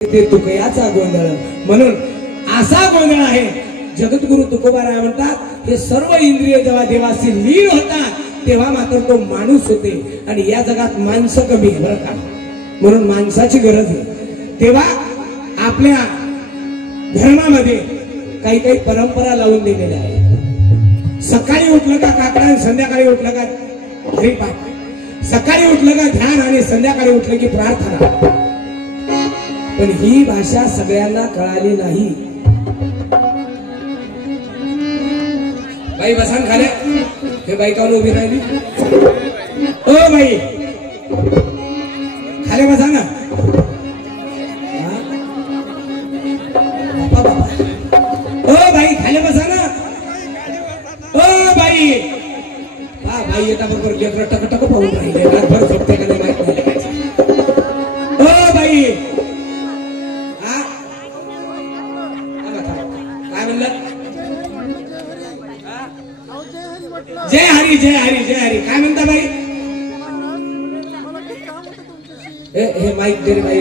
ते तुकयाचा गोंधळ म्हणून असा गोंधळ आहे। जगद्गुरु तुकोबाराय म्हणतात हे सर्व इंद्रिय जेव्हा देवाशी लीन होतात तेव्हा मात्र तो माणूस होते आणि या जगात माणसं कमी आहे बरं का, म्हणून माणसाची गरज आहे। तेव्हा आपल्या धर्मामध्ये काही काही परंपरा लावून दिलेल्या आहे। सकाळी उठलं का काकडा, संध्याकाळी उठलं का हरिपाठ, सकाळी उठलं का ध्यान आणि संध्याकाळी उठलं की प्रार्थना। पण ही भाषा सगळ्यांना कळाली नाही। बाई बसान खाल्या हे बायकावर उभी राहिली, ओ बाई खाली बसा ना। ओ बाई खाली बसा ना, ओ बाई बाई येता बरोबर लेकर टकटक पाहून राहिले, भर झोपते का नाही माहित नाही। ओ बाई काय म्हणलं? जय हरी जय हरी जय हरी। काय म्हणता बाई? हे माईक दे रे बाई।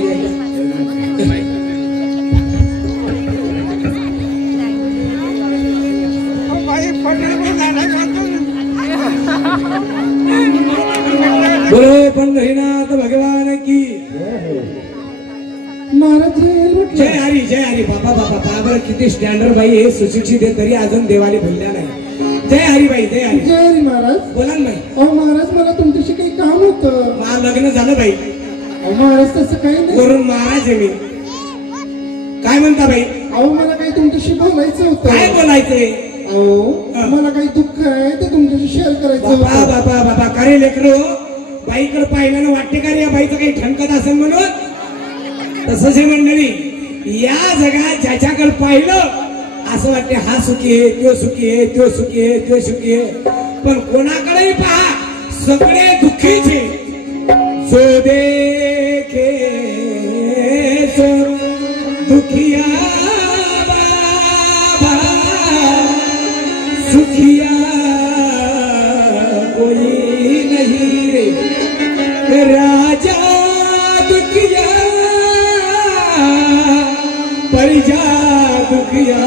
बोलो पंढरीनाथ भगवान की जय हरी जय हरी। बाबा बाबा बाबर किती स्टँडर्ड बाई हे, सुशिक्षित आहे तरी अजून देवाली भरल्या नाही। जय हरी बाई जय हरी। जय हरी महाराज। बोला ना बाई। अहो महाराज मला तुमच्याशी काही काम होतं। मला लग्न झालं बाई। अहो महाराज तसं काही नाही, वरून महाराज आहे मी। काय म्हणता बाई? अहो मला काही तुमच्याशी बोलायचं होतं। काय बोलायचंय? अहो मला काही दुःख आहे ते तुमच्याशी शेअर करायचं बाबा होतं। बाबा बाबा करे लेकरो, बाईकडे पाहिल्यानं वाटते का रे या बाईचं काही ठणकत असेल म्हणून? तसंच हे मंडळी, या जगात ज्याच्याकडे पाहिलं असं वाटते हा सुखी आहे, तो सुखी आहे, तो सुखी आहे, तो सुखी आहे। पण कोणाकडेही पहा सगळे दुःखीचे। जो देखे सो दुखिया बाबा, सुखिया कोई नहीं रे राजा दुखिया परिजा दुखिया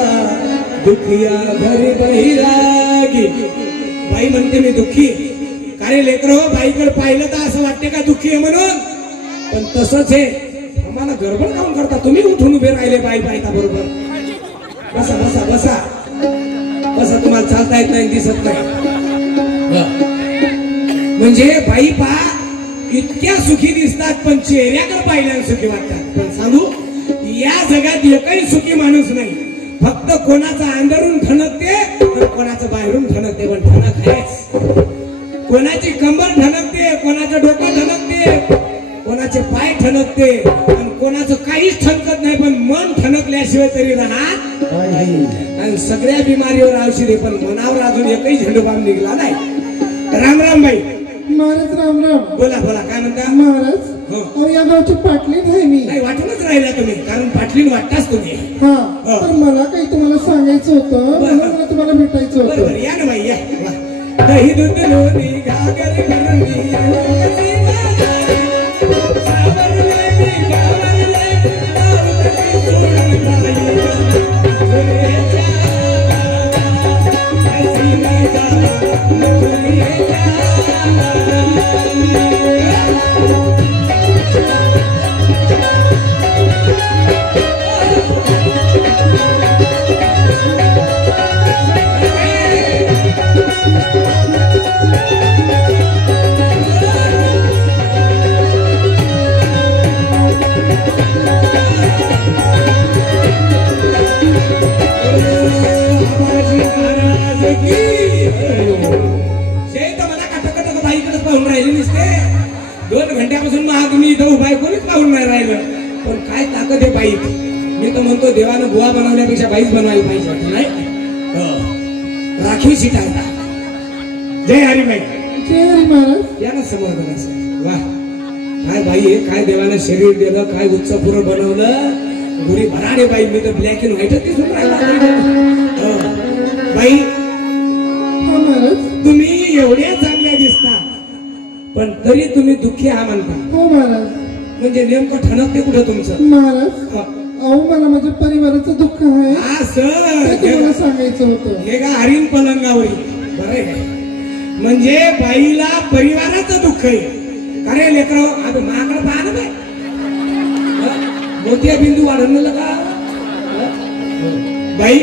दुखिया घर बहिरागी। बाई म्हणते मी दुःखी, अरे लेकरो बाईकडे पाहिलं तर असं वाटते का दुःखी आहे म्हणून? पण तसंच आहे। आम्हाला गडबड काम करता तुम्ही, उठून उभे राहिले बाई पाहता बरोबर। बसा बसा बसा बसा, तुम्हाला चालता येत नाही दिसत नाही म्हणजे बाई पा इतक्या सुखी दिसतात पण चेहऱ्याकडे पाहिल्यानं सुखी वाटतात। पण सांगू या जगात एकही सुखी माणूस नाही, फक्त कोणाचा अंदरून ठणकते तर कोणाचं बाहेरून ठणकते। पण ठणक आहेच, कोणाची कंबर ठणकते, कोणाचं डोकं ठणकते, कोणाचे पाय ठणकते आणि कोणाचं काहीच ठणकत नाही पण मन ठणकल्याशिवाय तरी राहत नाही। आणि सगळ्या बिमारीवर औषध आहे पण मनावर अजून एकही झेंडूबाम निघाला नाही। राम राम बाई। महाराज राम राम। बोला बोला काय म्हणता? महाराज अहो या गावची पाटलीन आहे मी। नाही वाटूनच राहिला तुम्ही, कारण पाटलीन वाटताच तुम्ही। हा तर मला काही तुम्हाला सांगायचं होतं म्हणून मला तुम्हाला भेटायचं होतं। बरोबर या ना बाई या। दही दूध लोणी घागर बनली पण काय ताकद आहे बाई। मी तर म्हणतो देवानं बुवा बनवण्यापेक्षा बाईच बनवायला पाहिजे नाही? राखीव सीट आहे। जय हरी बाई। जय हरी महाराज। या ना समोर बघा। वा काय बाई आहे, काय देवानं शरीर दिलं, काय उत्सवपूर्ण बनवलं, गुढी भराडे बाई। मी तर ब्लॅक अँड व्हाईटच दिसून राहिला बाई। तुम्ही एवढ्या चांगल्या दिसता पण तरी तुम्ही दुःखी हा म्हणता। हो महाराज। म्हणजे नेमकं ठणकते कुठं तुमचं? महाराज हा. अहो मला माझ्या परिवाराचं दुःख आहे असं ते तुम्हाला सांगायचं होतं. हे का हरिण पलंगावरी बरं आहे. म्हणजे बाईला परिवाराचं दुःख आहे. अरे लेकर आता माकडं पाहा ना बाई, मोठ्या बिंदू वाढवलं का बाई?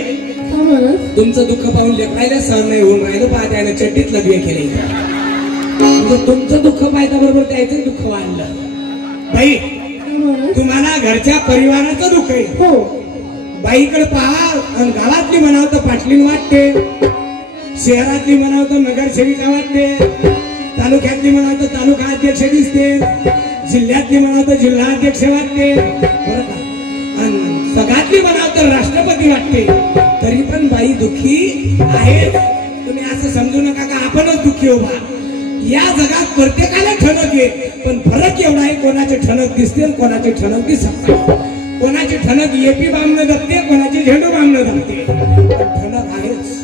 हा महाराज तुमचं दुःख पाहून लेकरायला सहन नाही होऊन राहिलं. पहा त्याने चड्डीत लग्न केले. म्हणजे तुमचं दुःख पाहता बरोबर त्याचं दुःख वाढलं. बाई हा महाराज तुम्हाला घरच्या परिवाराचं दुःख आहे. हो बाईकडे पहा. आणि गावातली म्हणावं तर पाटलीन वाटते, शहरातली म्हणावं तर नगरसेविका वाटते, तालुक्यातली म्हणावं तर तालुका अध्यक्ष दिसते, जिल्ह्यातली म्हणावं तर जिल्हा अध्यक्ष वाटते, बरं का? आणि सगळ्यातली म्हणावं तर राष्ट्रपती वाटते. तरी पण बाई दुःखी आहे. तुम्ही असं समजू नका का आपणच दुःखी उभा. या जगात प्रत्येकाला ठणक आहे, पण फरक एवढा आहे, कोणाचे ठणक दिसते आणि कोणाचे ठणक दिसत नाही. कोणाची ठणक एपी बामनं जपते, कोणाची झेंडू बामनं जपते, ठणक आहेच.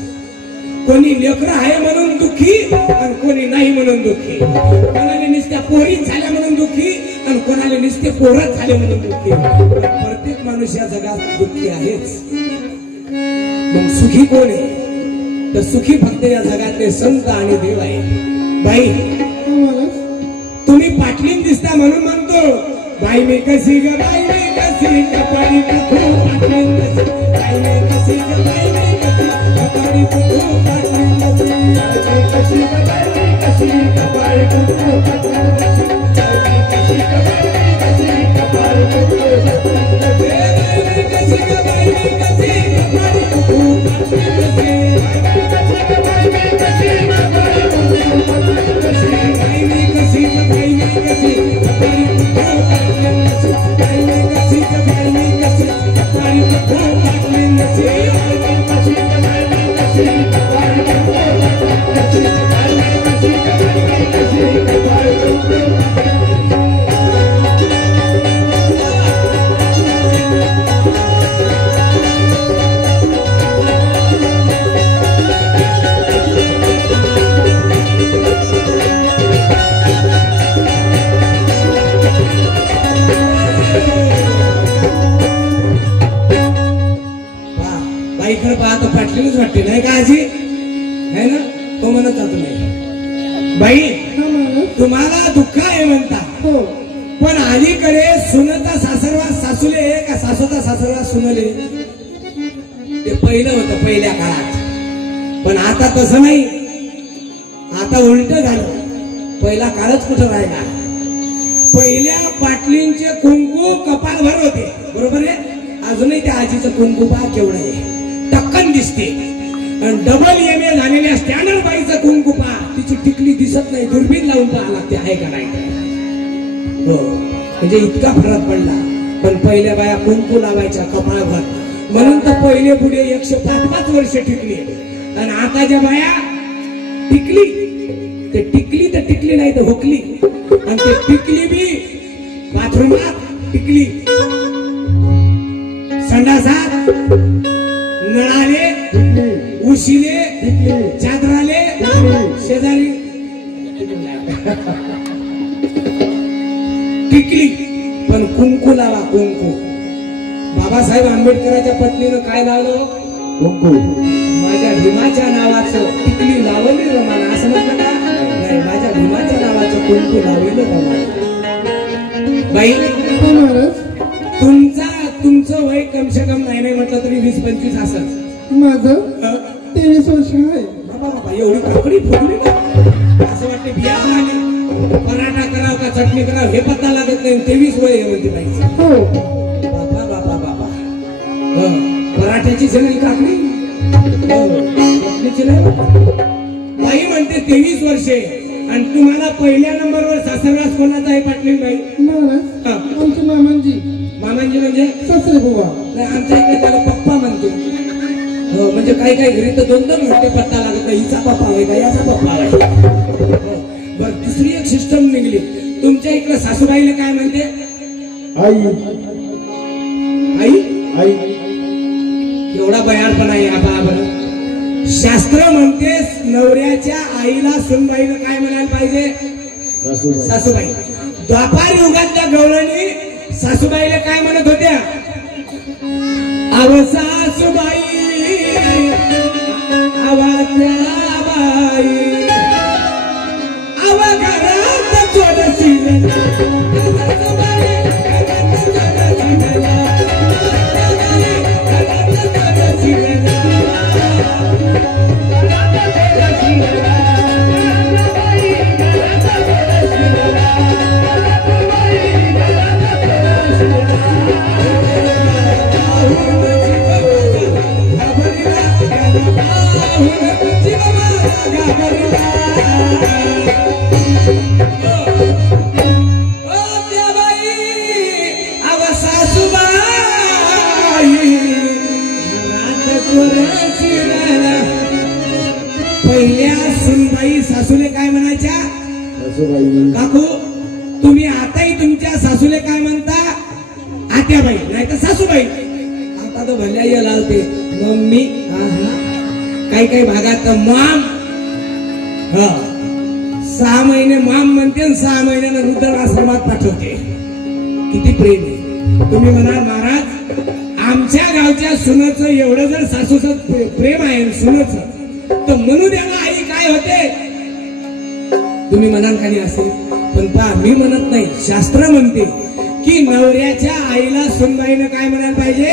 कोणी लेकरं आहे म्हणून दुःखी आणि कोणी नाही म्हणून दुःखी. कोणाने नुसत्या पोरीत झाल्या म्हणून दुःखी आणि कोणाने नुसते पोरत झाले म्हणून दुःखी. प्रत्येक माणूस या जगात दुःखी आहेच. मग सुखी कोण आहे? तर सुखी फक्त या जगातले संत आणि देव आहे. बाई हा महाराज तुम्ही पाटलीन दिसता म्हणून म्हणतो बाई मी कशी ग बाई मी कशी कपाळी कुठू पाटलीन कशी बाई मी कशी ग बाई मी कशी कपाळी कुठू पाटलीन कशी बाई मी कशी ग बाई मी कशी कपाळी कुठू पाटलीन कशी बाई मी कशी ग बाई मी कशी कपाळी कुठू पाटलीन कशी बाई मी कशी ग बाई मी कशी कपाळी कुठू पाटलीन कशी बाई मी कशी ग बाई मी कशी कपाळी कुठू पाटलीन कशी बाई मी कशी ग बाई मी कशी कपाळी बाईकडे पाहतो पाटलीच वाटते नाही का आजी? है ना? तो म्हणत जातो नाही. बाई हा महाराज तुम्हाला दुःख आहे म्हणता, हो पण अलीकडे सुनता सासरवा सासूले का सासूचा सासरवा सुनले ते पहिलं होतं पहिल्या काळात. पण आता तसं नाही. आता उलट झालं. पहिला काळच कुठं राहिला. पहिल्या पाटलींचे कुंकू कपाळभर होते, बरोबर आहे. अजूनही त्या आजीचं कुंकू पहा केवढं आहे, टक्कन दिसते. आणि डबल MA झालेल्या स्टँडर्ड बाईचं कुंकू पहा, तिची टिकली दिसत नाही, दुर्बीण लावून पाहा लागते आहे का नाही. हो म्हणजे इतका फरक पडला. पण पहिल्या बाया कुंकू लावायच्या कपाळभर, म्हणून तर पहिले पुढे 105 वर्ष टिकली. आणि आता ज्या बाया टिकली ते टिकली तर टिकली नाही तर हुकली. आणि ते टिकली बी बाथरूमात टिकली, संडासात, नळाले, उशीले, चादराले, शेजारी टिकली. पण कुंकू लावा कुंकू. बाबासाहेब आंबेडकरांच्या पत्नीनं काय लावलं? कुंकू. माझ्या भीमाच्या नावाचं टिकली लावली रमाला असं म्हटलं का? नाही, माझ्या भीमाच्या नावाचं कुंकू लावलेलं रमाला. बाई हा महाराज तुमचं वय कमसे कम नाही म्हटलं तरी 20-25 असत. माझं 23 वर्ष आहे. बाबा बाबा एवढी काकडी फुगली का? असं वाटते बिया आली पराठा करावं का चटणी करावं हे पत्ता लागत नाही. 23 वय म्हणते बाईचं. हो बाबा बाबा बाबा पराठ्याची सगळी काकडी चटणीची नाही. बाई म्हणते 23 वर्षे. आणि तुम्हाला पहिल्या नंबरवर सासरवास कोणाचा आहे पाटलीन बाई? महाराज आमचे मामांजी. मामांजी म्हणजे सासरे बुवा. नाही, आमच्या इकडे त्याला पप्पा म्हणते. हो म्हणजे काही काही घरी तर 2-2 घंटे पत्ता लागत नाही. हिचा पप्पा आहे का याचा पप्पा आहे. बर दुसरी एक सिस्टम निघली. तुमच्या इकडे सासूबाईला काय म्हणते? आई. आई आई. एवढा बयानपणा आहे हा पहा बरं. शास्त्र म्हणते नवऱ्याच्या आईला सुनबाईला काय म्हणायला पाहिजे? सासूबाई. द्वापार युगातल्या गवळणी सासूबाईला काय म्हणत होत्या? अव सासूबाई आवाच्या बाई अव घरात चोरशील पहिल्या सुनबाई सासूले काय म्हणायच्या? काकू तुम्ही आताही तुमच्या सासूले काय म्हणता? आत्याबाई नाही तर सासूबाई. आता तर भल्या लावते मम्मी. काही काही भागात माम. 6 महिने माम म्हणते आणि 6 महिन्यानं वृद्धाश्रमात पाठवते. किती प्रेम आहे. तुम्ही म्हणा महाराज आमच्या गावच्या सुनेचं एवढं जर सासूचं प्रेम आहे सुनेचं तर म्हणू द्यावा आई काय होते. तुम्ही म्हणाल खाली असेल पण पहा मी म्हणत नाही शास्त्र म्हणते की नवऱ्याच्या आईला सुनबाईनं काय म्हणायला पाहिजे?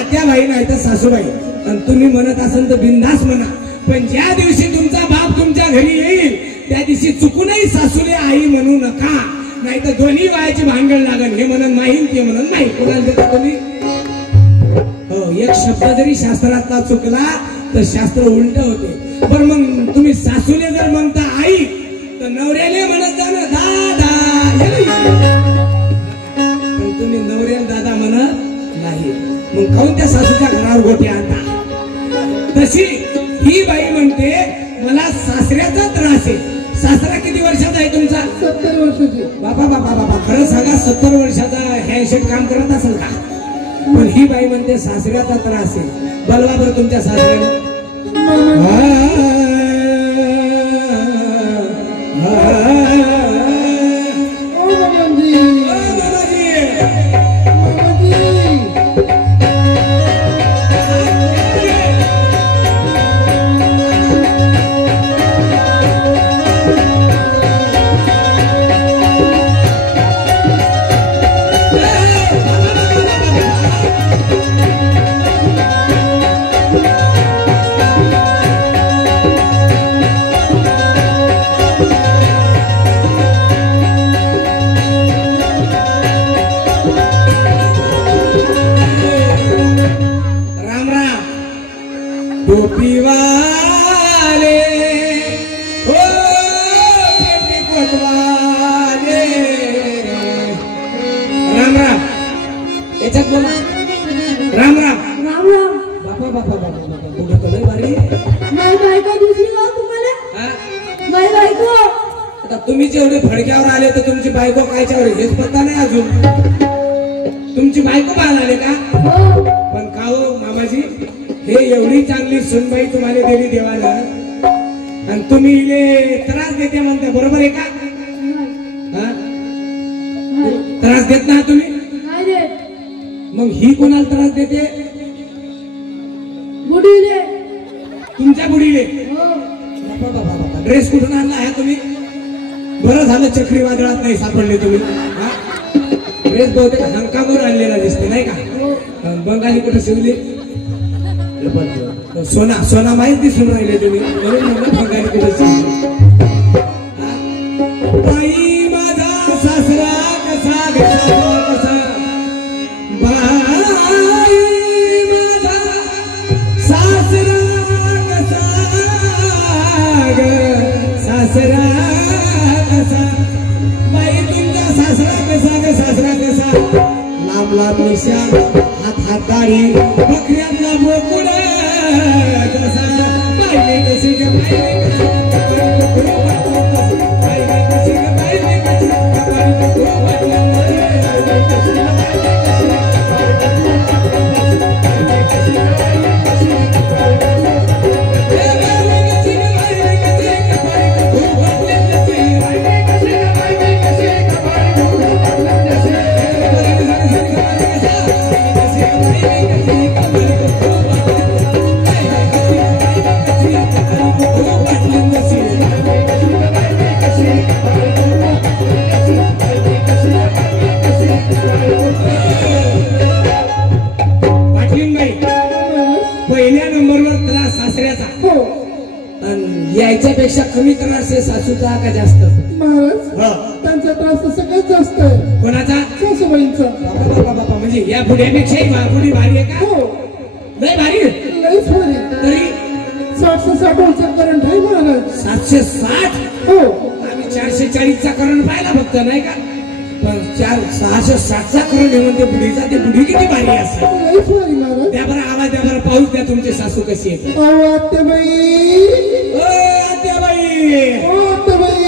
आत्याबाई नाही तर सासूबाई. आणि तुम्ही म्हणत असाल तर बिनधास्त म्हणा पण ज्या दिवशी तुमचा बाप तुमच्या घरी येईल त्या दिवशी चुकूनही सासूले आई म्हणू नका नाही तर दोन्ही बायाची भांगड लागल. हे म्हणून माहीन ते म्हणून नाही. कोणाला देता तुम्ही? हो एक शब्द जरी शास्त्रातला चुकला तर शास्त्र उलट होते. पण मग तुम्ही सासूले जर म्हणता आई तर नवऱ्याने म्हणत जा ना दादा. पण तुम्ही नवऱ्याला दादा म्हणत नाही मग काऊन त्या सासूच्या घरावर गोटी आणता? तशी ही बाई म्हणते मला सासऱ्याचा त्रास आहे. सासरा किती वर्षाचा आहे तुमचा? 70 वर्षाची. बाबा बाबा बाबा खरं सांगा 70 वर्षाचा हँडशेट काम करत असेल का? पण ही बाई म्हणते सासऱ्याचा त्रास आहे. बोलवा बरं तुमच्या सासऱ्याने. टोपीवाले हो कोटवाले राम राम. याच्यात बोला राम राम. राम राम. बापा बापा बापा बापा कुठं कलय बारी. नाही बायको दिसली का तुम्हाला? नाही बायको. आता तुम्ही जेवढे फडक्यावर आले तर तुमची बायको कायच्यावर हेच पत्ता नाही अजून. तुमची बायको पाहायला आले का? हो. पण का हो मामाजी हे एवढी चांगली सुनबाई तुम्हाला दिली देवानं आणि तुम्ही इले त्रास देते म्हणता बरोबर आहे का? त्रास देत ना तुम्ही? नाही रे. मग ही कोणाला त्रास देते? बुडीले. तुमच्या बुडीले. हो. ड्रेस कुठून आणला आहे तुम्ही? बरं झालं चक्रीवादळात नाही सापडले तुम्ही. ड्रेस बहुतेक हंकावर आणलेला दिसते नाही का? बंगाली कुठे शिवली? सोना सोना माहीत दिसून राहिले तुम्ही म्हणून म्हणलं बंगाली कुठे शिवली. बाई माझा सासरा कसा कसा बाई माझा सासरा कसा सासरा कसा. बाई तुमचा सासरा कसा सासरा कसा. लांब लांब निशा हात हात दाढी बकऱ्यातला बोकुड कसा. पाहिले कशी ग पाहिले कशी तुमच्यापेक्षा कमी त्रास आहे सासूचा का जास्त? महाराज हा. त्यांचा त्रास तर सगळ्यात जास्त आहे. कोणाचा? सासूबाईंचा. बाबा म्हणजे या बुड्यापेक्षाही बुडी भारी आहे का? हो लय भारी. लयच भारी. तरी 760 व्होल्टचा करंट आहे महाराज. 760? हो. आम्ही 440चा करंट पाहिला फक्त नाही का, पण 660चा करंट आहे म्हणते बुडीचा. ते बुडी किती भारी असेल. लयच भारी महाराज. त्या बरं आवाज द्या बरं, पाऊस द्या तुमची सासू कशी आहे. आत्याबाई, आत्याबाई, आत्याबाई.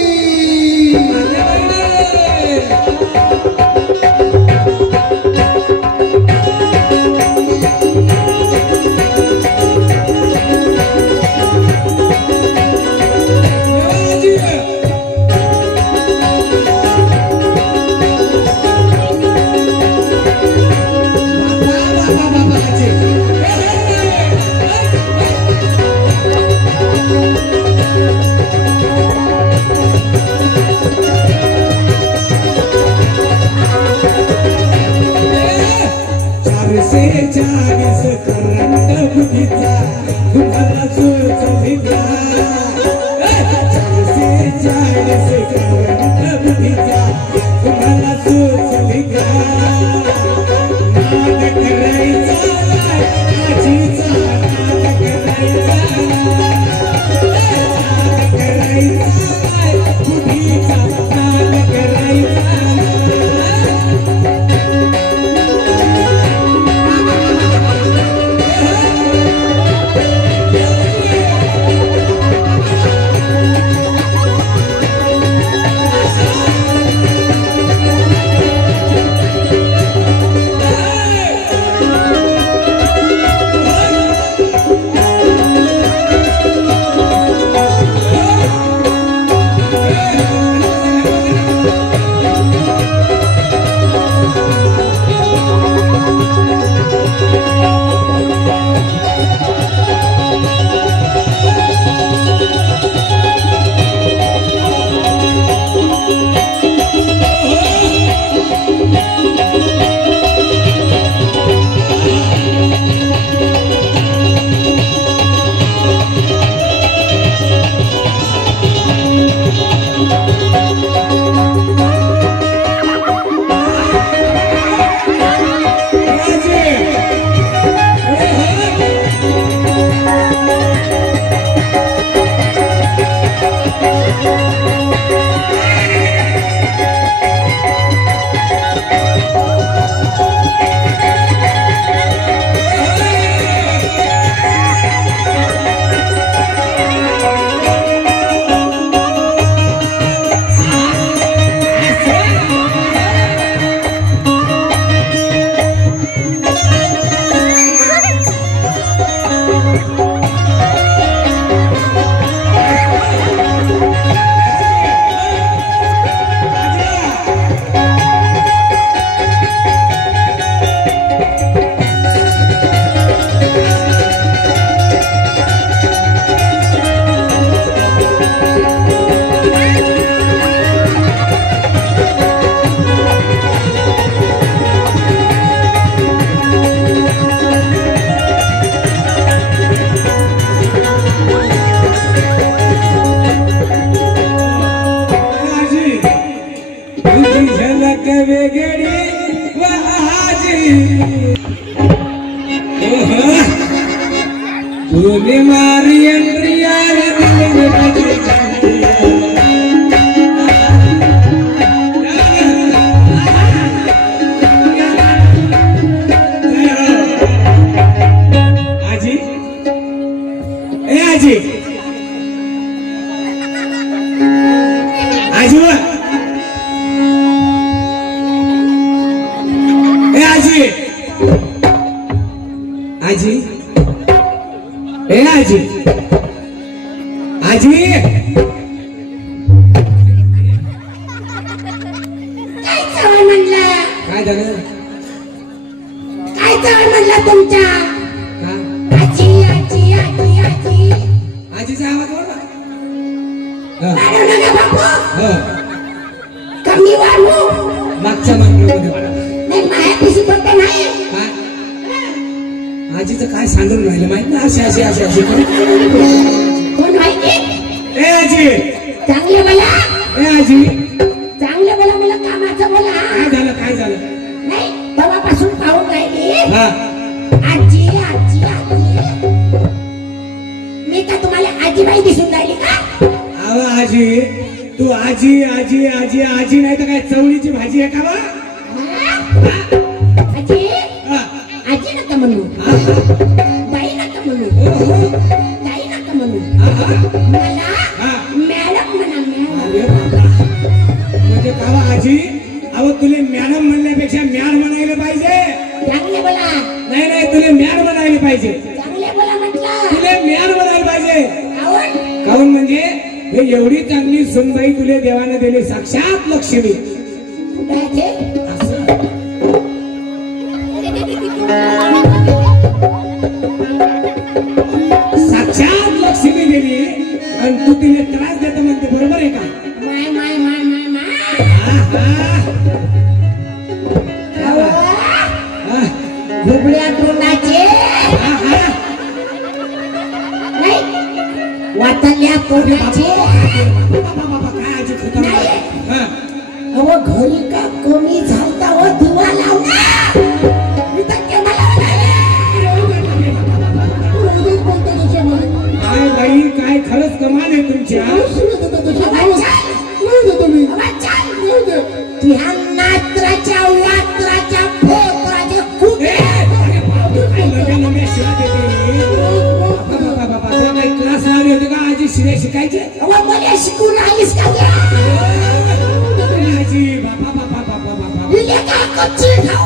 तूने मारी आजी ए आजी आजी ए आजी आजी ए आजी आजी काय चावल म्हणला? काय झालं? काय चावल म्हणला तुमच्या? का आजी आजी आजी आजी आजीचा आवाज वाढवा. वाढवू नका बापू. हो कमी वाढवू. मागच्या मागण्यामध्ये वाढवा. नाही मायापाशी फक्त नाही. काय आजीचं काय सांगून राहिलं माहित ना? अशी अशी अशी अशी करून कोण माहिती? ए आजी चांगले बोला ए आजी चांगले बोला मला कामाचं बोला काय झालं नाही तेव्हापासून पाहून राहिली हा आजी आजी आजी मी का तुम्हाला आजीबाई दिसून राहिली का अहो आजी तू आजी आजी आजी आजी नाही तर काय चवळीची भाजी आहे का बा आजी हा. आजी नका म्हणू हा. बाई नका म्हणू ताई नका म्हणू मला मॅडम म्हणा मॅडम अरे बाबा. म्हणजे का बा आजी अहो तुले मॅडम म्हणण्यापेक्षा मॅड म्हणायला पाहिजे चांगले बोला नाही नाही तुले मॅड म्हणायला पाहिजे चांगले बोला म्हटलं तुले मॅड म्हणायला पाहिजे आवड काहून म्हणजे हे एवढी चांगली सुनबाई तुले देवाने दिली साक्षात लक्ष्मी काय ते असं. साक्षात लक्ष्मी दिली आणि तू तिला त्रास देतो म्हणते बरोबर आहे का माय माय माय माय माय घुबड्या तोंडाचे नाही वातल्या तोंडाचे काय आजी खतरनाक हा. अहो घरी का कमी झालता व दिवा लावला मी तर केव्हा काय बाई काय खरंच कमाल आहे तुमच्या ह्या नात्राच्या वात्राच्या पोत्राचे खूप काही क्लास लावले होते का आजी शिरे शिकायचे मला शिकून राहिलीस का आजी बापा बापा बापा बापा हिला काय कच्ची खाऊ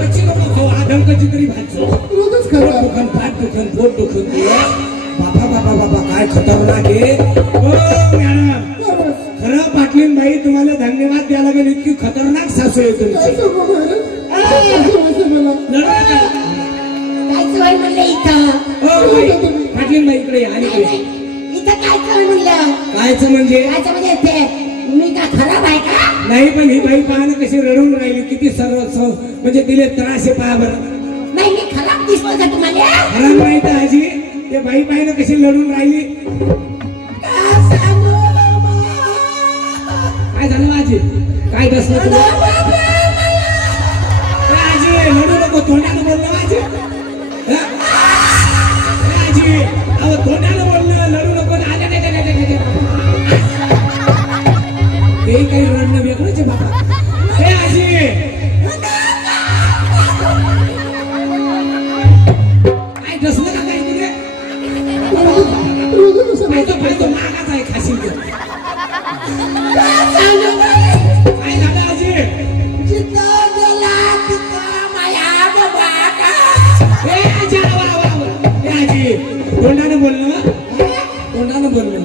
कच्ची नको खाऊ आधम कच्ची तरी भाजतो रोजच पोट खातात दुखन पाठ दुखन पोट दुखन बापा बापा बापा काय खतरनाक आहे ओ मॅडम खरं पाटलीन बाई तुम्हाला धन्यवाद द्यायला लागेल इतकी खतरनाक सासू आहे तुमची काय सांगू महाराज असं मला लढू नका. काय सवय म्हणलं इथं ओ बाई पाटलीन बाई इकडे या, आणि इकडे नाही, इथं काय सवय म्हणलं कायचं म्हणजे कायचं म्हणजे ते मी का खराब आहे का नाही पण ही बाई पाहणं कशी रडून राहिली किती सर्व म्हणजे तिले त्रास आहे पहा बरं नाही मी खराब दिसतो का तुम्हाला खरं माहित आहे आजी ते बाई पाहिलं कशी लढून राहिली का सांगू बा? काय झालं आजी काय बसलं तुला ए, आजी लढू नको तोंडानं बोललं आजी हा? ए, आजी अहो तोंडानं बोललं लढू नको ते काही रडणं वेगळंच आहे बाबा ए आजी काय डसलं का काय तिथे रोजच असं पाहतो पाहतो मागाच आहे खाशी काय सांगू बा? झालं आजी जिथं गेला तिथं माया बाबा का? ए आजी आवा आवा आवा ए आजी तोंडानं बोलणं तोंडानं बोलणं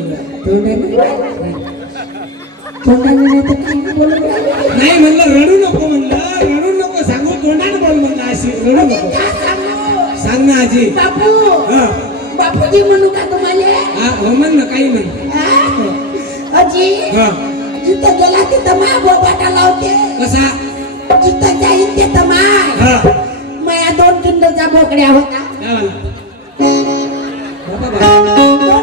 तोंडाने नाही तर काही बोलून राहिलं. नाही म्हणलं रडू नको म्हणलं रडू नको सांगू तोंडानं बोल म्हणलं अशी रडू नको का सांगू? सांग ना आजी बापू हा बापूजी म्हणू का तुम्हाला हा हो म्हण ना काही म्हण हा? अजी हा जिथं गेला तिथं मा बोबाटा लावते कसा जिथं जाईल तिथं माय हा माया 2 किंडलचा बोकड्या होता गावाला बाबा 2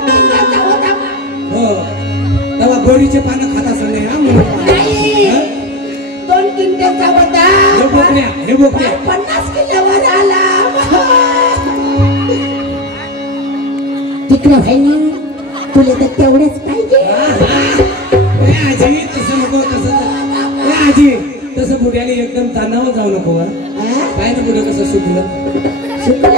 किंडलचा होता माय. हो तेव्हा गोडीचे पानं खात असं नाही हा म्हणून नाही हा? 2 किंडलचा होता हे बोकड्या हे बोकड्या 50 किलोवर आला तिकडं आहे ना तुला तर तेवढेच पाहिजे ए आजी तसं नको तसं ए आजी तसं बुड्याने एकदम तानावर जाऊ नको हा? हा? काय ना बुडं कसं सुटलं सुकलं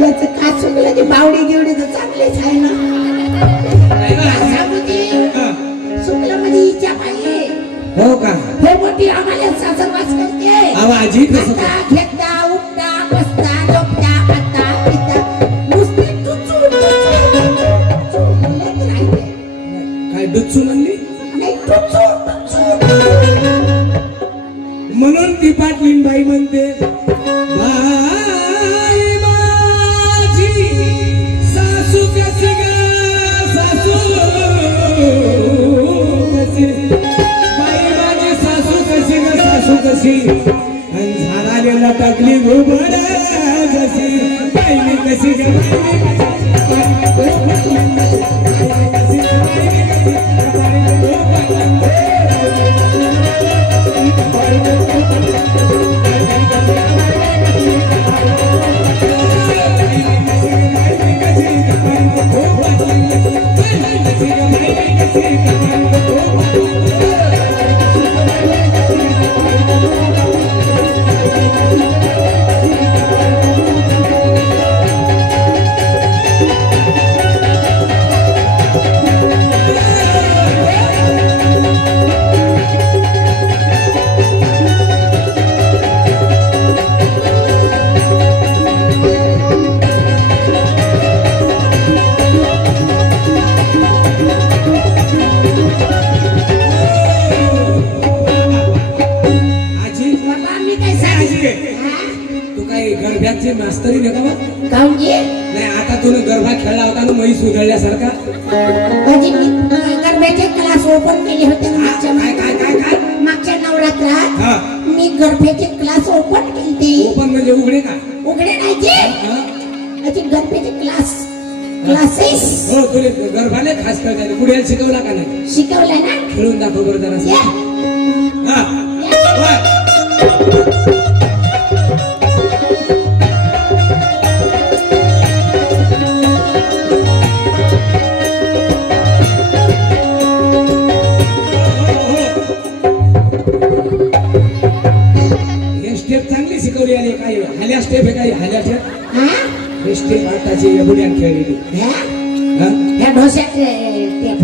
याचं का सुकलं ती बावडी गिवडी तर चांगलीच आहे ना सांगू ती हा. सुकलं म्हणजे हिच्या पाहिजे हो का हे मोठी आम्हाला सासरवास करते अहो आजी कसं आता घेता उठता बसता झोपता खाता पिता नुसती टुचू बोलत राहते काय डुच्चू म्हणली नाही टुचू म्हणून ती पाटलीन बाई म्हणते बाई माझी सासू कशी ग सासू कशी बाई माझी सासू कशी ग सासू कशी आणि झाडाला टाकली घुबड जशी बाई कशी ग बाई शाळेची मास्तरी नका बा. काऊन जी नाही आता तुला गरबा खेळला होता ना म्हैस उधळल्यासारखा. म्हणजे मी गरब्याचे क्लास ओपन केले होते ना मागच्या काय काय काय काय मागच्या नवरात्रात हा मी गरब्याचे क्लास ओपन केले. ओपन म्हणजे उघडे का? उघडे नाही ते हा? असे गरब्याचे क्लासेस हो तुले गरबाले खास करता पुढे शिकवला का नाही? शिकवला ना. खेळून दाखव बरं जरा. या. हा बर. हे स्टेप चांगली शिकवली आली. काय हाल्या स्टेप आहे? काय हाल्या स्टेप? हा? हे स्टेप आताची एवढ्यान खेळलेली. ह्या? हा? ह्या ढोस्यात टेप.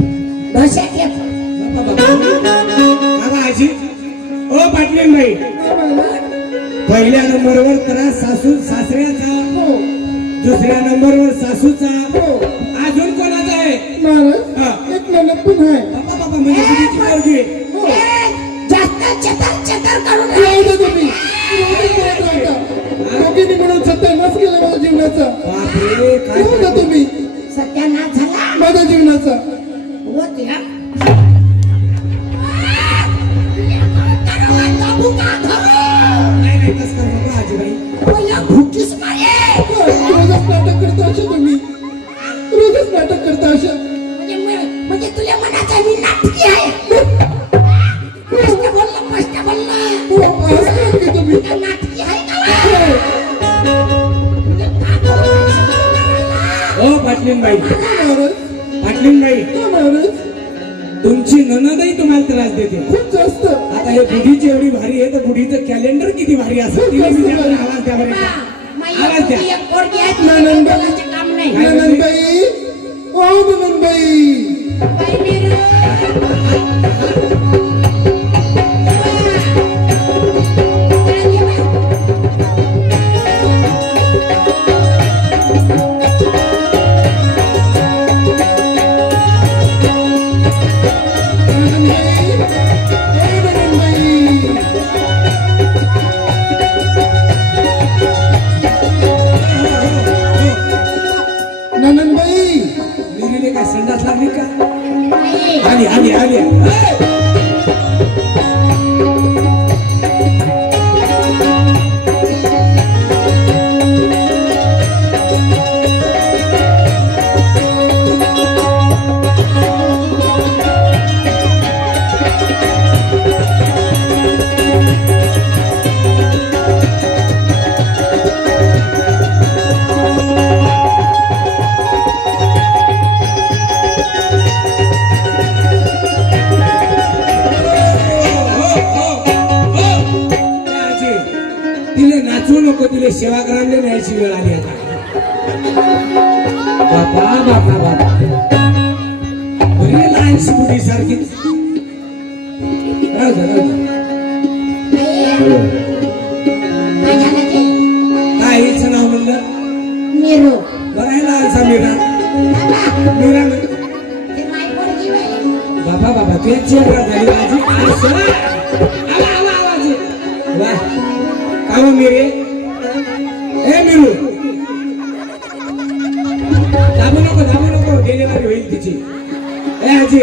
बाबा आजी ओ पाटलीन बाई पहिल्या नंबरवर तर सासू सासऱ्याचा, हो दुसऱ्या नंबरवर सासूचा, हो अजून कोणाचा आहे? महाराज हा. एक ननद पण आहे. बाबा बाबा म्हणजे तुझी पोरगी. हो जास्त चतर करून राहू दे तुम्ही रोजच बोलत राहता. दोघींनी म्हणून सत्यानाश केला माझ्या जीवनाचा. बापरे काय राहू द्या तुम्ही सत्यानाश झाला माझ्या जीवनाचा. होत या. नाही नाही कसं कर बाबा आजीबाई. भूकीस मारे रोजच नाटक करता अशा तुम्ही. रोजच नाटक करता अशा. म्हणजे तुझ्या मनाचा मी नाटकी आहे. मस्त बोललं हो, असं आहे की तुम्ही. नाटकी आहे का? ओ पाटलीन बाई महाराज पाटलीन बाई हा महाराज तुमची ननदही तुम्हाला त्रास देते. खूप जास्त. आता हे बुढीची एवढी भारी आहे तर बुढीचं कॅलेंडर किती भारी असेल. तिला मी द्या बरं आवाज द्या बरं. आवाज द्या. एक पोरगी आहे तुला बोलायचं काम नाही. ननंदबाई ओ ननंदबाई बाई मेरू. ननंदबाई मिरीने काय संडास लागली का? बाई. आली आली आली ए! तिले नाचवू नको. तिले सेवाग्रामला न्यायची वेळ आली आता. बापा बापा बापा बरी लहानशी बुढी सारखी. राहू दे राहू दे. काय झालं ते? काय हिचं नाव म्हणलं? मेरू. बरं आहे लहानसा मीरा. बाबा, मीरा म्हण. ते माई पोरगी बाई. बाबा बाबा तुझी चेहरा झाली माझी. आवा आवा आवाज वा का हो मिरे? ए मिरू दाबू नको डिलिव्हरी होईल तिची. ए आजी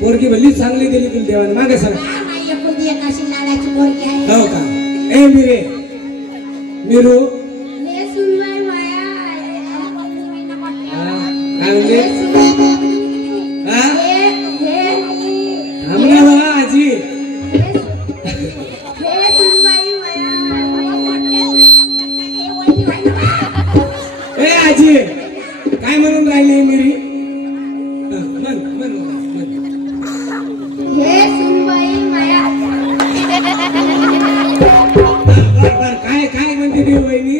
पोरगी भल्ली चांगली दिली तुला देवाने. मागे सर हा, माई एकुलती एक अशी लाडाची पोरगी आहे. हो का? ए मिरे मिरू हे सुनबाई माया. हा, काय म्हणजे? हा हे थांबला बा आजी. सुनबाई माया. हे वहिनी ए आजी काय म्हणून राहिली मिरी? हा, म्हण म्हण म्हण. हे सुनबाई माया. बर बर काय काय म्हणते ती वहिनी?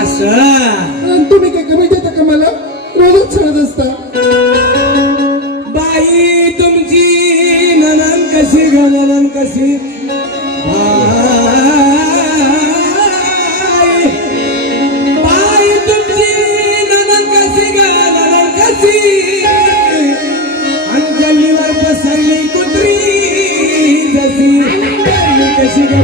असं तुम्ही काय कमी देता का मला? रोजच सांगत असता. बाई तुमची ननन कशी ग ननन कशी? बाई तुमची ननन कशी ग ननन कशी? अंजलीवर पसरली कुत्री जशी कशी ग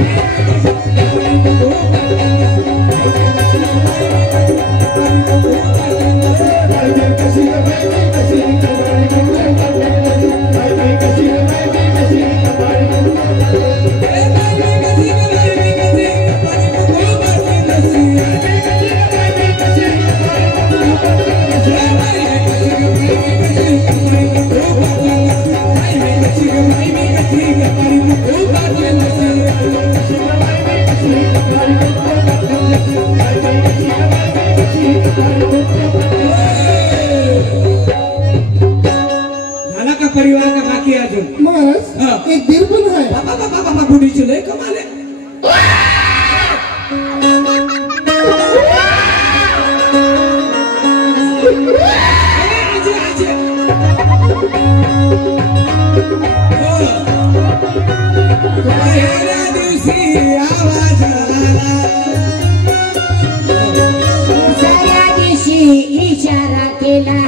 अजून हा. महाराज एक दीर पण आहे. बाबा बाबा बाबा बुढीची लय कमाल आहे. आजी, आजी. हो. पहिल्या दिवशी आवाज आला. दुसऱ्या दिवशी इशारा केला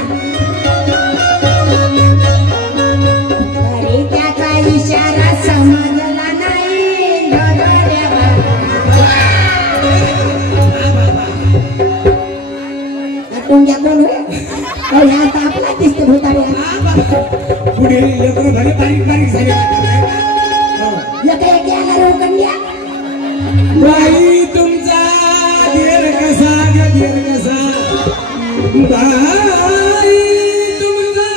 तरी त्याचा इशारा समजला नाही. ढोढऱ्या टोंग्या कोण होय आता आपला दिसतो भूताऱ्या पुढे लेकरं भले बारीक बारीक झाले. हो. लोक एक याला रोकंड्या बाई तुमचा देर कसा ग देर कसा. बाई तुमचा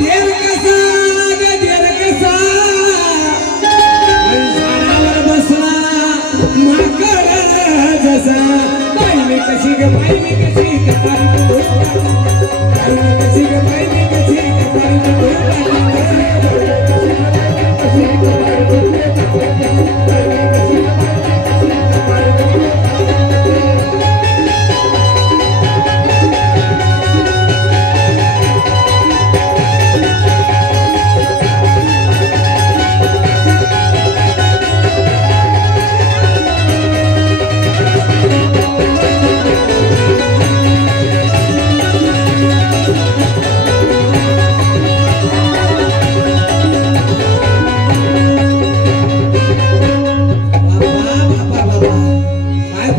देर कसा ग देर कसा. झाडावर बसला माकड जसा. बाई मी कशी ग बाई मी कशी ग बाई मी कशी ग बाई मी कशी ग बाई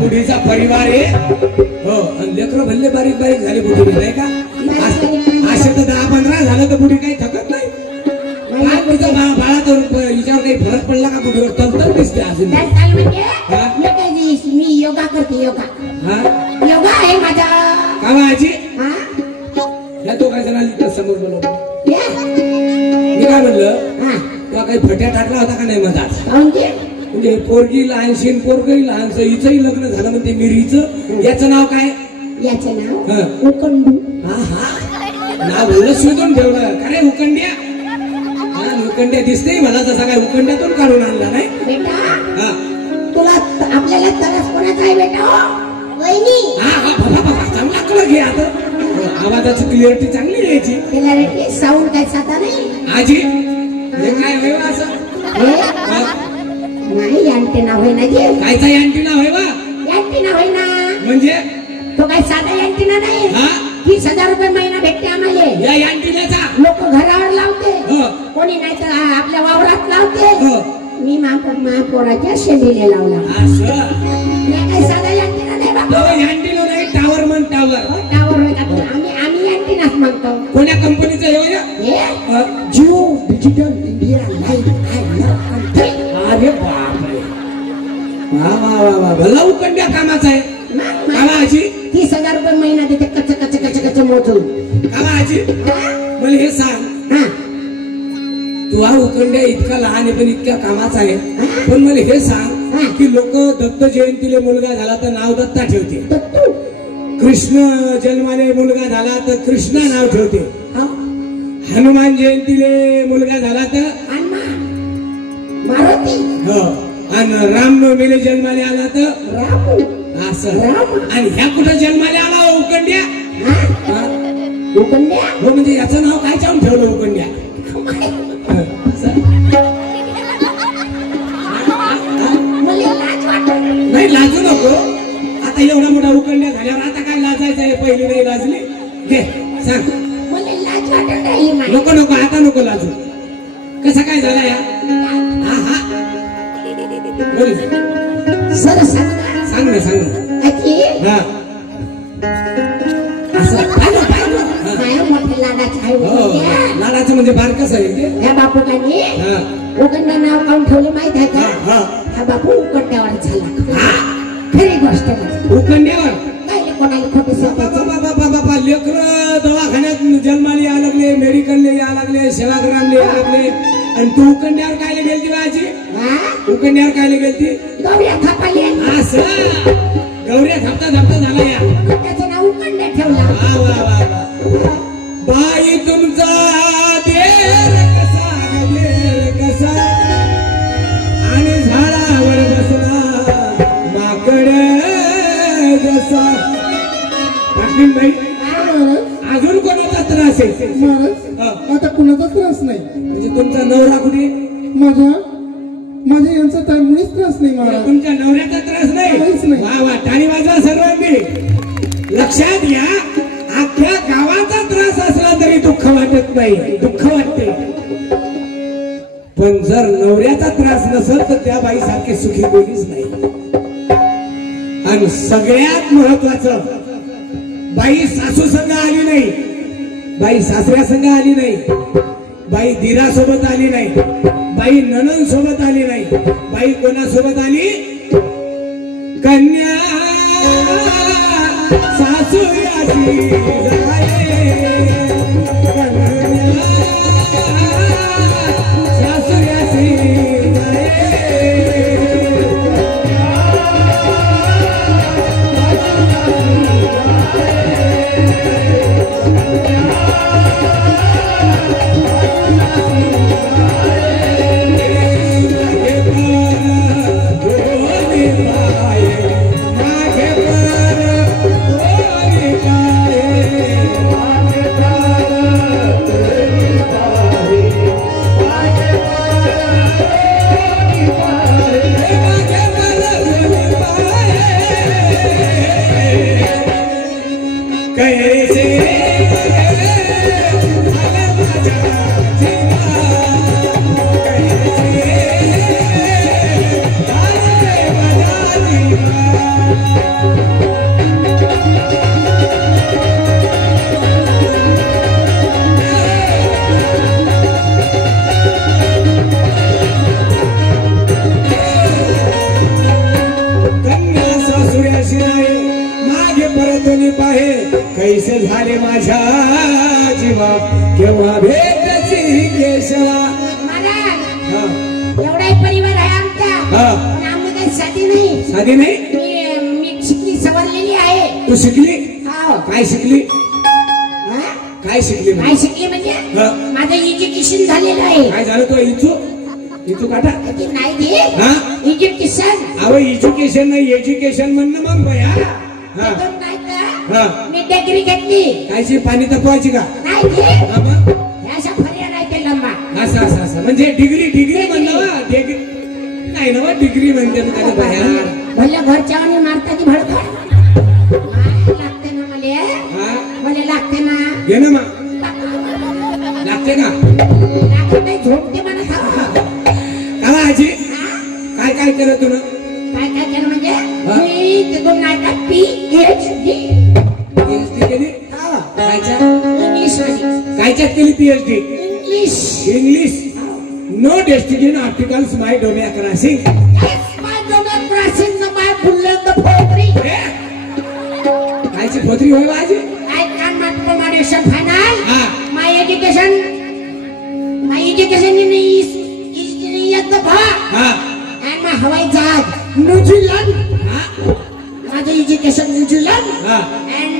बुढीचा परिवार आहे. हो आणि लेकरं भल्ले बारीक बारीक झाले बुढी नाही का. असे तर 10-15 झालं तर बुढी काही थकत नाही. काय तुझं बाळाचा विचार काही फरक पडला का बुढीवर तलतल दिसते अजून. मी योगा करते. योगा हा योगा आहे माझा. का बा आजी हा या तो काय जणांनी समोर बोलवलं. या. मी काय म्हणलं हा तुला काही फट्या टाकला होता का नाही मधात. काहून ते? म्हणजे पोरगी लहानशी पोरगही लहानचं हिचंही लग्न झालं म्हणते मिरीचं. याचं नाव काय. याचं नाव हा. उकंडू. हा हा नाव भलं शोधून ठेवलं का रे उकंड्या. हा उकंड्या दिसते मला जसा काय उकंड्यातून काढून आणला नाही. बेटा हा तुला आपल्याला तरस कोणाचा आहे बेटा. वहिनी हा हा बाबा बाबा चांगला कळ घे आता. आवाजाची क्लिअरिटी चांगली यायची. त्याला रे साऊंड काय साधा नाही. आजी हे काय होय बा असं. हे हा? नाही अँटेना होय ना जे. कायचा अँटिना होय बा. अँटेना होय ना. म्हणजे तो काय साधा अँटेना नाही. हा 30,000 रुपये महिना भेटते आम्हाला. या अँटिनाचा लोक घरावर लावते. हो. कोणी नाही तर आपल्या वावरात लावते. हो. मी महापोराच्या शेंडीला लावला. असं मी काय साधा अँटेना नाही बाबा. अँटिना नाही टावर म्हण टावर. टावर होय का. आम्ही अँटेनाच म्हणतो. कोण्या कंपनीचं हे होय. हे जिओ डिजिटल इंडिया लाईफ अरे बापरे वा वा वा वा भला उकंड्या कामाचा आहे. काला आजी 30,000 रुपये महिना देते. कच कच कच कच मोजून. काला आजी मला हे सांग. हा तू हा उकंड्या इतका लहान आहे पण इतक्या कामाचा आहे. पण मला हे सांग की लोक दत्त जयंतीला मुलगा झाला तर नाव दत्ता ठेवते. दत्तू. कृष्ण जन्माने मुलगा झाला तर कृष्णा नाव ठेवते. हा हनुमान जयंतीले मुलगा झाला तर मारुती. हो आणि रामनवमीले जन्माले आला तर रामू. असं. राम. आणि ह्या कुठं जन्माले आला उकंड्या. हा? उकंड्या. हो म्हणजे याचं नाव काय चावून ठेवलं उकंड्या. मला लाज वाटत. नाही लाजू नको. आता एवढा मोठा उकंड्या झाल्यावर आता काय लाजायचं आहे. पहिली नाही लाजली. घे सांग. मला लाज वाटत नाही. नको नको आता नको लाजू. कसा काय झाला या. हा हा बोल सर सांग सांग ना सांग ना. हा असं पाहिलं पाहिलं. काय मोठे लाडाचं आहे. हो लाडाचं म्हणजे बारकस आहे ते. ह्या बापूकाने हा उकंड्या नाव काऊन ठेवले माहित आहे हा का. हा हा बापू उकंड्यावर झाला. हा खरी गोष्ट आहे. उकंड्यावर. काय कोणाला खोटे सांगायचं. बाबा लेकर दवाखान्यात जन्माला या लागले. मेडिकलले या लागले. सेवाग्रामले या लागले. आणि तू उकंड्यावर काय गेलती बाजी. उकंड्यावर काय गेलती. गौऱ्या थापाली. असं गौऱ्या थापता थापता झाला या. त्याचं नाव उकंड्या ठेवला. वा वा वा वा. बाई तुमचा देर कसा नाही. म्हणजे तुमचा नवरा कुठे? माझ्या यांचा तर मुळीच त्रास नाही महाराज. तुमच्या नवऱ्याचा त्रास काहीच नाही? नाही. वा वा, टाळी वाजवा सर्वांनी. लक्षात घ्या, अख्ख्या गावाचा त्रास असला तरी दुःख वाटत नाही, दुःख वाटते. पण जर नवऱ्याचा त्रास नसेल तर त्या बाईसारखी सुखी कोणीच नाही. आणि सगळ्यात महत्वाचं, बाई सासू संघ आली नाही, बाई सासऱ्या संघ आली नाही, बाई दिरासोबत आली नाही, बाई नणंद सोबत आली नाही, बाई कोणासोबत आली? कन्या सासूयाची जाये, कन्या सासूयाची जाये. कैसे झाले माझ्या जीवा केव्हा भेटची केशवा. एवढा परिवार आहे आमचा, पण आम्ही काही साधी नाही. साधी नाही? मी शिकली सवरलेली आहे. तू शिकली? हो. काय शिकली? काय शिकली? काय शिकली म्हणजे माझं एज्युकेशन झालेलं आहे. काय झालं? तो इचू काटा नाही दे एज्युकेशन. अहो एज्युकेशन नाही, एज्युकेशन म्हणणं मग बया. मी डिग्री घेतली. कायची? पाणी तपवायची का? नाही दे अशा फर्याद आहे ते लंबा. असं असं असं म्हणजे डिग्री म्हणलं डिग्री नाही ना, डिग्री म्हणते भल्या घरच्यावानी मारता की भडका लागते ना मला लागते ना. घे ना मग. लागते का? लागत नाही, झोपते मला. का आजी? काय काय केलं तुला? काय काय केलं म्हणजे मी तिथून नाटक PhD केली. इंग्लिश मध्ये. कायच्यात केली PhD? English. No destination articles my dome crossing. My dome crossing my bullet the poetry. कायची पोत्री होय आजी? I can mathematics final. My education is the bar. And my हवाई जहाज न्यूझीलंड. माझं education New Zealand and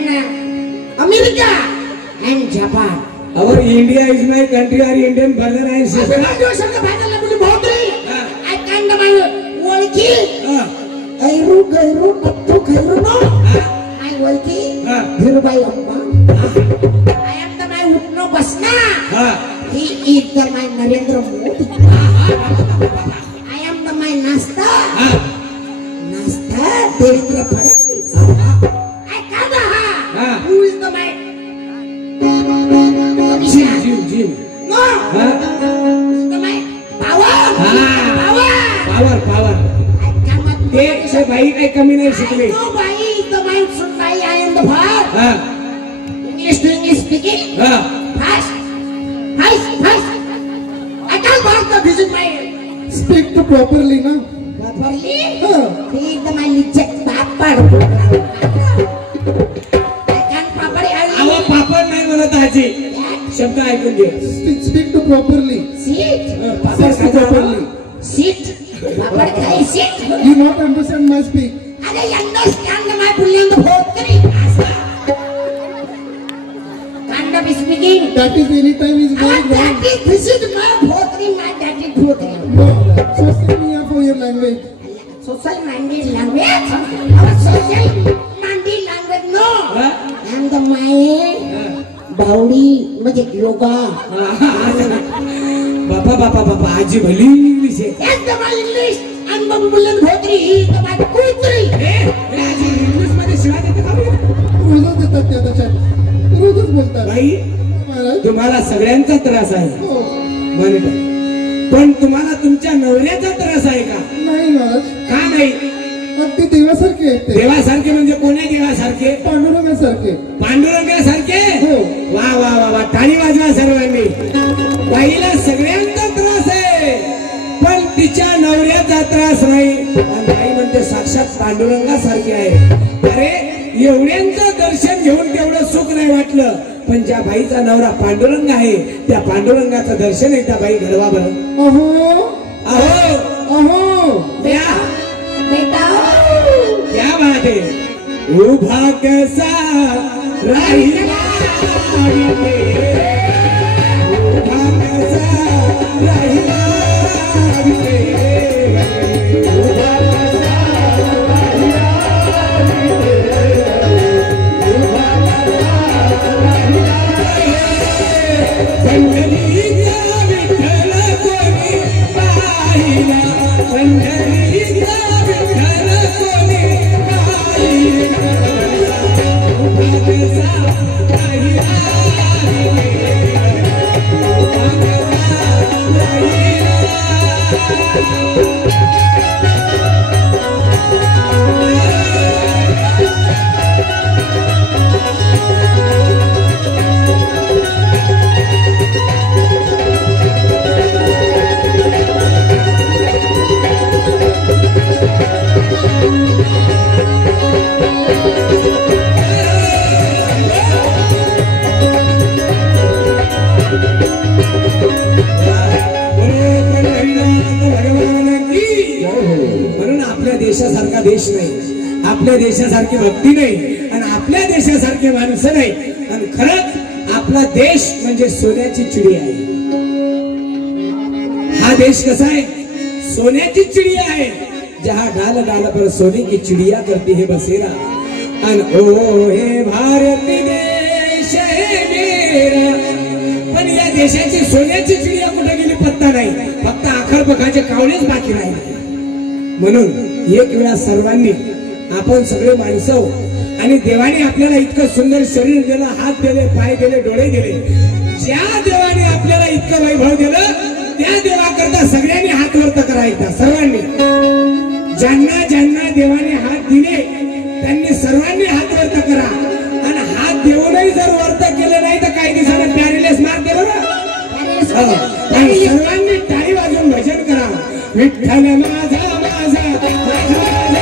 America and Japan. Our India is my country. Our Indian brother and sister. I can't my ओळखी. गैरू नत्तू खैरू no. My ओळखी धीरूभाई अम्मा. I am the my उठणं बसणं. He is the my Narendra Modi. I am the my नाश्ता Devendra Fadnavis. I can't who is the my Jim. No. Power. ते बाई काही कमी नाही शिकले. No बाई, the बाई सुन बाई I am the bar. English to English speaking. Fast. I can't pass the vision my. Speak to properly ना. Properly? He is the my lichet papad. I can't properly. अहो पापड नाही म्हणत आजी. शब्द ऐकून घे. Speak to properly. Sit. Speak to properly. Sit. पापड खाई sit. You not understand my speak. I understand my bullying the poetry. Can't be speaking. That is anytime is very wrong. This is my poetry, my daddy poetry. No, social media for your language. Social minded language? Our social minded language, no. And the my body, म्हणजे योगा. बापा बापा बापा आजी भली English आहे एकदम English आणि मग बोलले भोत्री ही तर माझी कुत्री. आजी इंग्लिश मध्ये शिवाय देते का बरं? रोजच देतात त्या त्याच्यात रोजच बोलतात बाई महाराज. तुम्हाला सगळ्यांचा त्रास आहे हो. बरोबर. पण तुम्हाला तुमच्या नवऱ्याचा त्रास आहे का? नाही महाराज, का नाही? अगदी देवासारखे आहेत ते. देवासारखे म्हणजे कोण्या देवासारखे? पांडुरंगासारखे. पांडुरंगासारखे? हो. वा वा वा वा, टाळी वाजवा सर्वांनी. बाईला सगळ्यांचा त्रास आहे पण तिच्या नवऱ्याचा त्रास नाही. आणि बाई म्हणते साक्षात पांडुरंगासारखी आहे. अरे एवढ्यांचं दर्शन घेऊन तेवढं सुख नाही वाटलं, पण ज्या बाईचा नवरा पांडुरंग आहे त्या पांडुरंगाचं दर्शन आहे त्या बाई घडवा बरं. अहो अहो अहो क्या बेटा क्या बात है. उभा कसा राहिला इथे, उभा कसा राहिला इथे, उभा कसा राहिला इथे, उभा कसा राहिला इथे. पंढरीचा विठ्ठल कोणी पाहिला, पंढरीचा विठ्ठल कोणी पाहिला, उभा कसा राहिला इथे, उभा कसा राहिला. म्हणून आपल्या देशासारखा देश नाही, आपल्या देशासारखी भक्ती नाही आणि आपल्या देशासारखे माणसं नाही. आणि खरंच आपला देश म्हणजे सोन्याची चिडी आहे. हा देश कसा आहे? सोन्याची चिडिया आहे. जहा डाल डाल पर सोने की चिडिया करती है बसेरा. आणि ओ हे भारत देश है मेरा. पण या देशाची सोन्याची चिडिया कुठे गेली पत्ता नाही. फक्त आखर पखाचे कावळेच बाकी राहिले. म्हणून एक वेळा सर्वांनी आपण सगळे माणसं आणि देवाने आपल्याला इतकं सुंदर शरीर दिलं, हात दिले, पाय दिले, डोळे दिले. ज्या देवाने आपल्याला इतकं वैभव दिलं त्या देवाकरता सगळ्यांनी हात वर्त करायचा. सर्वांनी ज्यांना ज्यांना देवाने हात दिले त्यांनी सर्वांनी हात वर्त करा. आणि हात देऊनही जर वर्त केलं नाही तर काही दिवसांना पॅरिलेस मार दिलं ना. आणि सर्वांनी टाळी वाजवून भजन करा. विठ्ठल माझा माझा विठ्ठल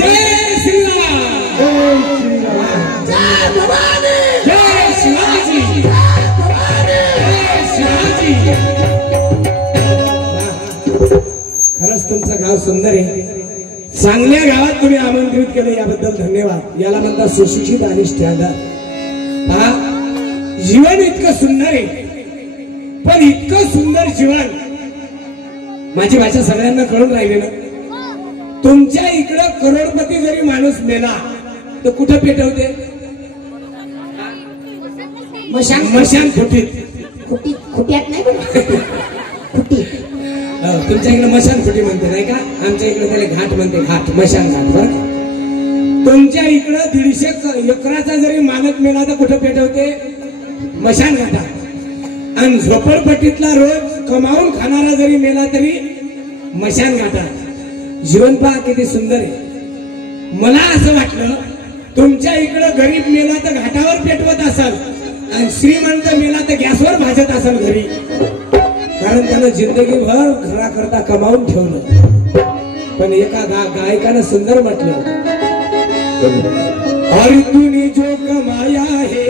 जय श्रीराम, जय भवानी, जय शिवाजी, जय भवानी. जय शिवाजी. खरंच तुमचं गाव सुंदर आहे. चांगल्या गावात तुम्ही आमंत्रित केले याबद्दल धन्यवाद. याला म्हणतात सुशिक्षित आणि स्टँडर्ड. हा जीवन इतकं सुंदर आहे, पण इतकं सुंदर जीवन माझी भाषा सगळ्यांना कळून राहिली ना. तुमच्या इकडं करोडपती जरी माणूस मेला तर कुठं पेटवते? मशान खोटीत. खोट्यात नाही खोटी. तुमच्या इकडे मशान खोटी म्हणते नाही का? आमच्या इकडे त्याला घाट म्हणते. घाट, मशान घाट. बरं, तुमच्या इकडं 150 एकराचा जरी मालक मेला तर कुठं पेटवते? मशान घाटात. आणि झोपडपट्टीतला रोज कमावून खाणारा जरी मेला तरी मशान घाटात. जीवन पहा किती सुंदर आहे. मला असं वाटलं तुमच्या इकडं गरीब मेला तर घाटावर पेटवत असाल आणि श्रीमंत मेला तर गॅसवर भाजत असाल घरी. कारण त्यानं जिंदगीभर घराकरता कमावून ठेवलं. पण एका गायकानं सुंदर म्हटलं, और तूने जो कमाया है,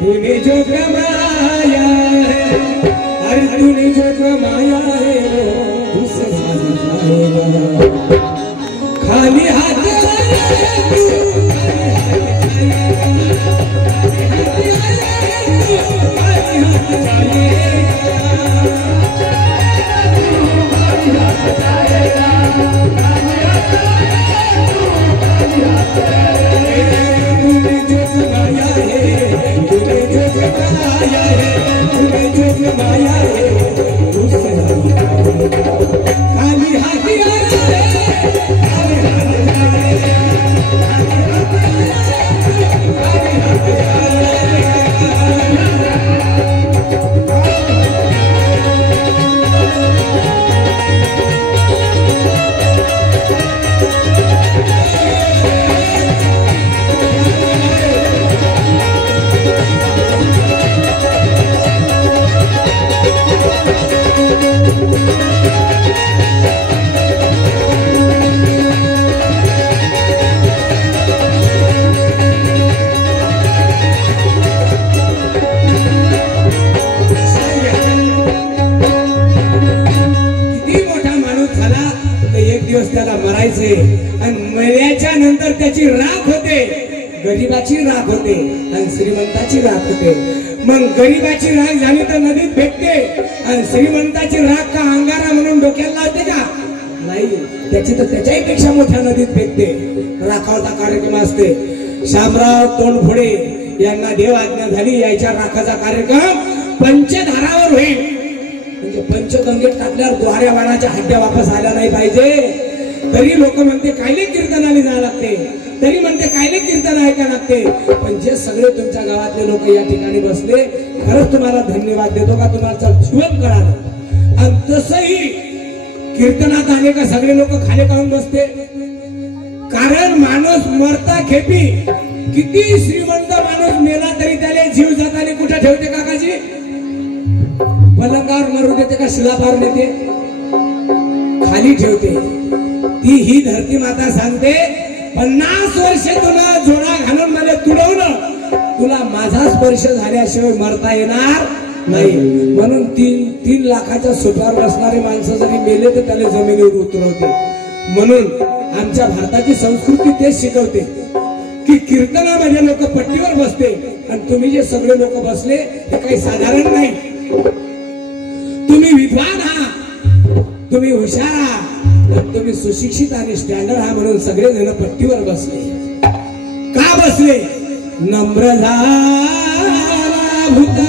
तूने जो कमाया है, अरे तूने जो कमाया है वो तुझसे जाएगा. खाली हाथ त्याला मरायचे आणि मर्याच्या नंतर त्याची राख होते. गरीबाची राख होते आणि श्रीमंताची राख होते. मग गरीबाची राख झाली तर नदीत भेटते आणि श्रीमंताची राख का अंगारा म्हणून डोक्याला लावते का? नाही, त्याची तर त्याच्याही पेक्षा मोठ्या नदीत भेटते. राखावता कार्यक्रम असते. शामराव तोंडफोडे यांना देव आज्ञा झाली यायच्या राखाचा कार्यक्रम पंचधारावर होईल. म्हणजे पंचगंगेत टाकल्यावर द्वाऱ्या वाणाच्या हड्ड्या वापस आल्या नाही पाहिजे. तरी लोक म्हणते कायले कीर्तनाने जावं लागते, तरी म्हणते कायले कीर्तन ऐकायला लागते. पण जे सगळे तुमच्या गावातले लोक या ठिकाणी बसले, खरंच तुम्हाला धन्यवाद देतो का तुम्हाला जीवन कळालं. आणि तसंही कीर्तनात आले का सगळे लोक खाली काढून बसते. कारण माणूस मरता खेपी किती श्रीमंत माणूस मेला तरी त्याला जीव जाताना कुठे ठेवते काकाजी? पलंगावर मरू देते का शिलापार नेते? खाली ठेवते. ती ही धरती माता सांगते 50 वर्ष तुला जोडा घालून मला तुडवलं, तुला माझा स्पर्श झाल्याशिवाय मरता येणार नाही. म्हणून 3 लाखाच्या सोप्यावर बसणारे माणसं जरी मेले तर त्याला जमिनीवर उतरवते. म्हणून आमच्या भारताची संस्कृती तेच शिकवते की कीर्तनामध्ये लोक पट्टीवर बसते आणि तुम्ही जे सगळे लोक बसले हे काही साधारण नाही. तुम्ही विद्वान आहात, तुम्ही हुशार आहात, तुम्ही सुशिक्षित आणि स्टँडर्ड आहात म्हणून सगळे जण पट्टीवर बसले. का बसले? नम्र झाला भूता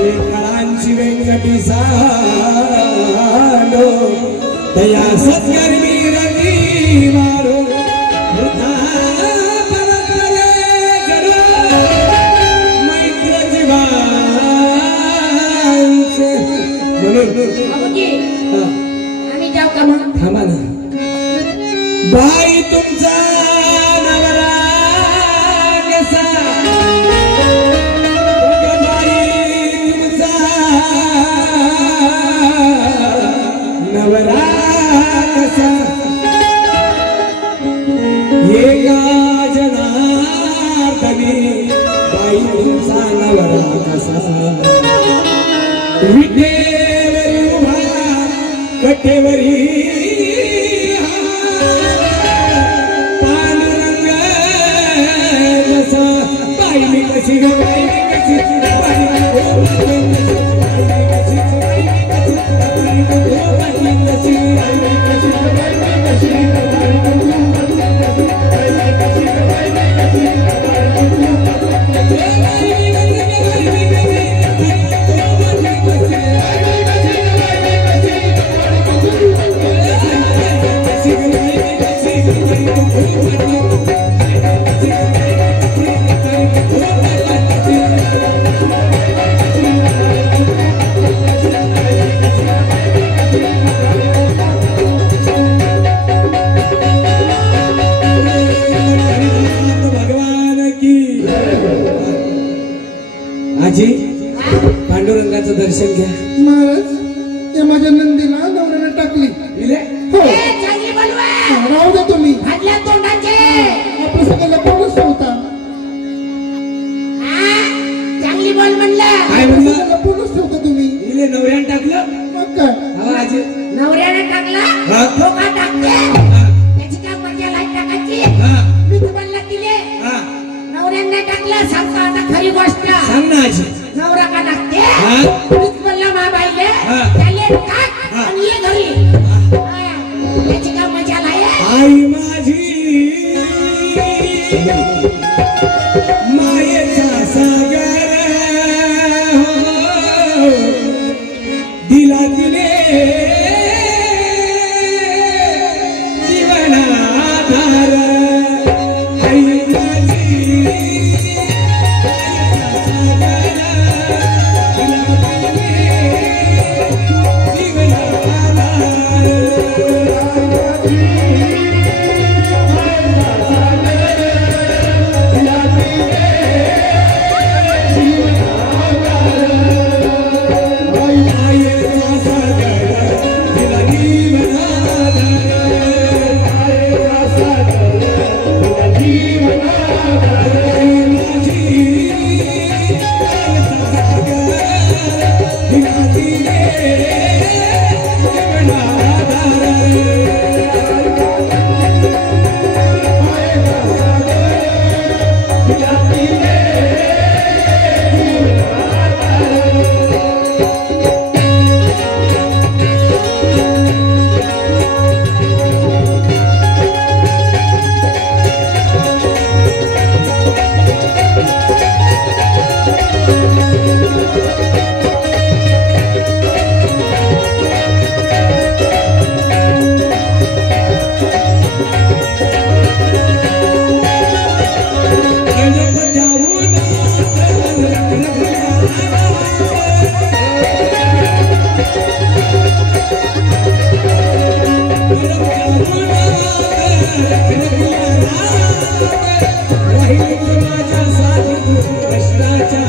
कळांची व्यंकटी सालो दया सत्कर्मी रंगी मारो वृथा परतरे जनो मैत्र जीवांचे. म्हणून आम्ही जाऊ का मग? थांबा ना बाई, तुमचा नवरा कसा? बाई तुमचा आमचा नवरा कसा विटेवरी उभा कटेवरी पांडुरंग जसा बाईनी कशी ग बाईनी कशी आजी पांडुरंगाचं दर्शन घ्या महाराज या माझ्या नंदीला नवऱ्याने टाकली हो राहू दे तुम्ही आपलं सगळं लपवूनच ठेवता चांगली बोल म्हणलं काय म्हणलं लपवूनच ठेवता तुम्ही इले नवऱ्याने टाकलं मग काय हा आजी नवऱ्याने टाकला हा. तो का टाकते त्याची काय मजा लाईट टाकायची हा मी तुम्हाला दिले हा नवऱ्याने टाकलं सांगतो आता खरी गोष्ट सांग ना आजी नवरा का टाकते हा. मी तुम्हाला मा बाईले हा. त्याले टाक हा. आणि ये घरी हा. त्याची काय मजा लाय आई माझी मायेचा सागर दिला तिने जीवनाधार आई माझी मायेचा सागर दिला तिने जीवनाधार माझ्या साथी कृष्णाच्या